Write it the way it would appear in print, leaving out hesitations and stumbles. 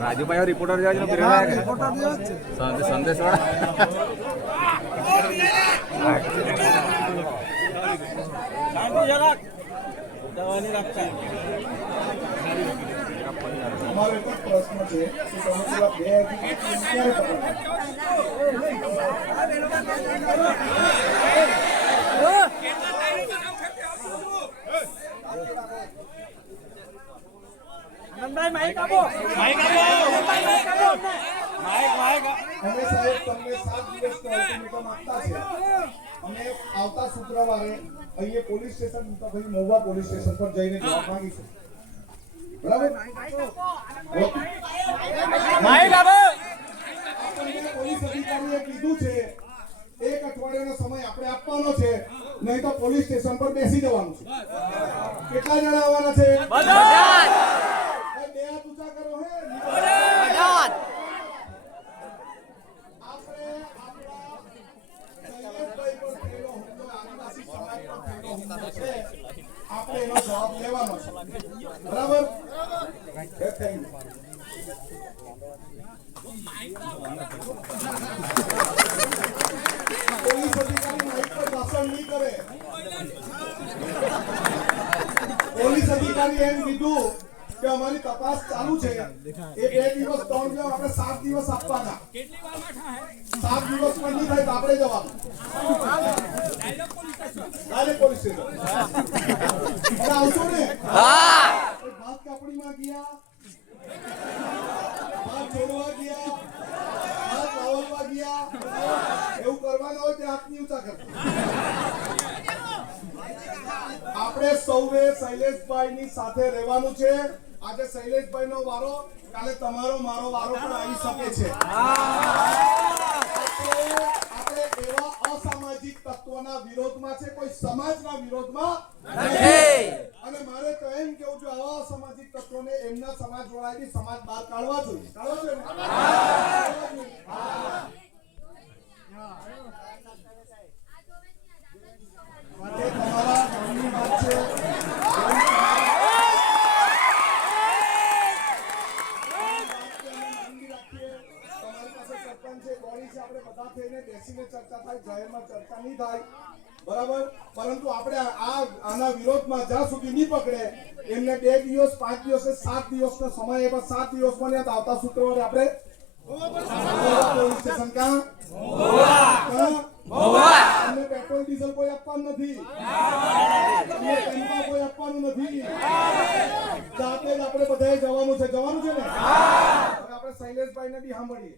Rajubhai reporter જાય સંદેશ અમારો એક પ્રશ્ન છે કે તમે પેલા બે ક્યારે અમે સાહેબ તમને 7 દિવસનો અલ્ટિમેટમ આપતા છે. અમે આવતા શુક્રવારે અહીંયા પોલીસ સ્ટેશન ભાઈ મહુવા પોલીસ સ્ટેશન પર જઈને જવાબ માંગીશું. બરાબર? પોલીસ અધિકારીએ કીધું છે 1 અઠવાડિયાનો સમય આપણે આપવાનો છે, નહીં તો પોલીસ સ્ટેશન પર બેસી જવાનું છે. કેટલા જણા આવવાના છે? બધા. બે હાથ ઊંચા કરો હે. બધા. આપણે આપણા સૈયદભાઈ પર થયેલો હુમલો, આદિવાસી સમાજ પર થયેલો હુમલો છે, આપણે એનો જવાબ લેવાનો છે. બરાબર? Thank you. પોલીસ અધિકારી માઇક પર ભાષણ નહીં કરે. પોલીસ અધિકારી એમ કીધું કે અમારી તપાસ ચાલુ છે. એ 2 દિવસ 3 દિવસ આપણે 7 દિવસ આપવાના. 7 દિવસ પણ નહીં થાય તો આપણે જવાનું. ડાયરેક્ટ પોલીસ સ્ટેશન આવશો ને? ભાત કાપડીમાં ગયા, ભાત છોડવા ગયા, ભાત વાવલવા ગયા, એવું કરવાનું હોય તો હાથ ની ઊંચા કરતા. આપણે સૌએ શૈલેષભાઈ ની સાથે રહેવાનું છે. આજે શૈલેષભાઈ નો વારો, કાલે તમારો મારો વારો પણ આવી શકે છે. આપણે એવા અસામાજિક તત્વોના વિરોધમાં છે, કોઈ સમાજના વિરોધમાં નથી. અને મારે તો એમ કેવું છે, આવા અસામાજિક તત્વોને એમના સમાજ વાળાની સમાજ બહાર કાઢવા જોઈએ. કાઢવા જોઈએ ને? તમારા ગામની વાત છે. આપણે બધા થઈને બેસીને ચર્ચા થાય, જાહેરમાં ચર્ચા નહીં થાય. બરાબર? પરંતુ આપણે આના વિરોધમાં જ્યાં સુધી નહીં પકડે એમને 2 દિવસ 5 દિવસ 7 દિવસનો સમય એવા 7 દિવસ મળ્યા તો આવતા શુક્રવારે આપણે પોલીસ સ્ટેશન અમને પેટ્રોલ ડીઝલ કોઈ આપવાનું નથી, અમને ટેમ્પા કોઈ આપવાનું નથી. જાતે જ આપણે બધાએ જવાનું છે. જવાનું છે ને? આપણે શૈલેષભાઈને બી સાંભળીએ.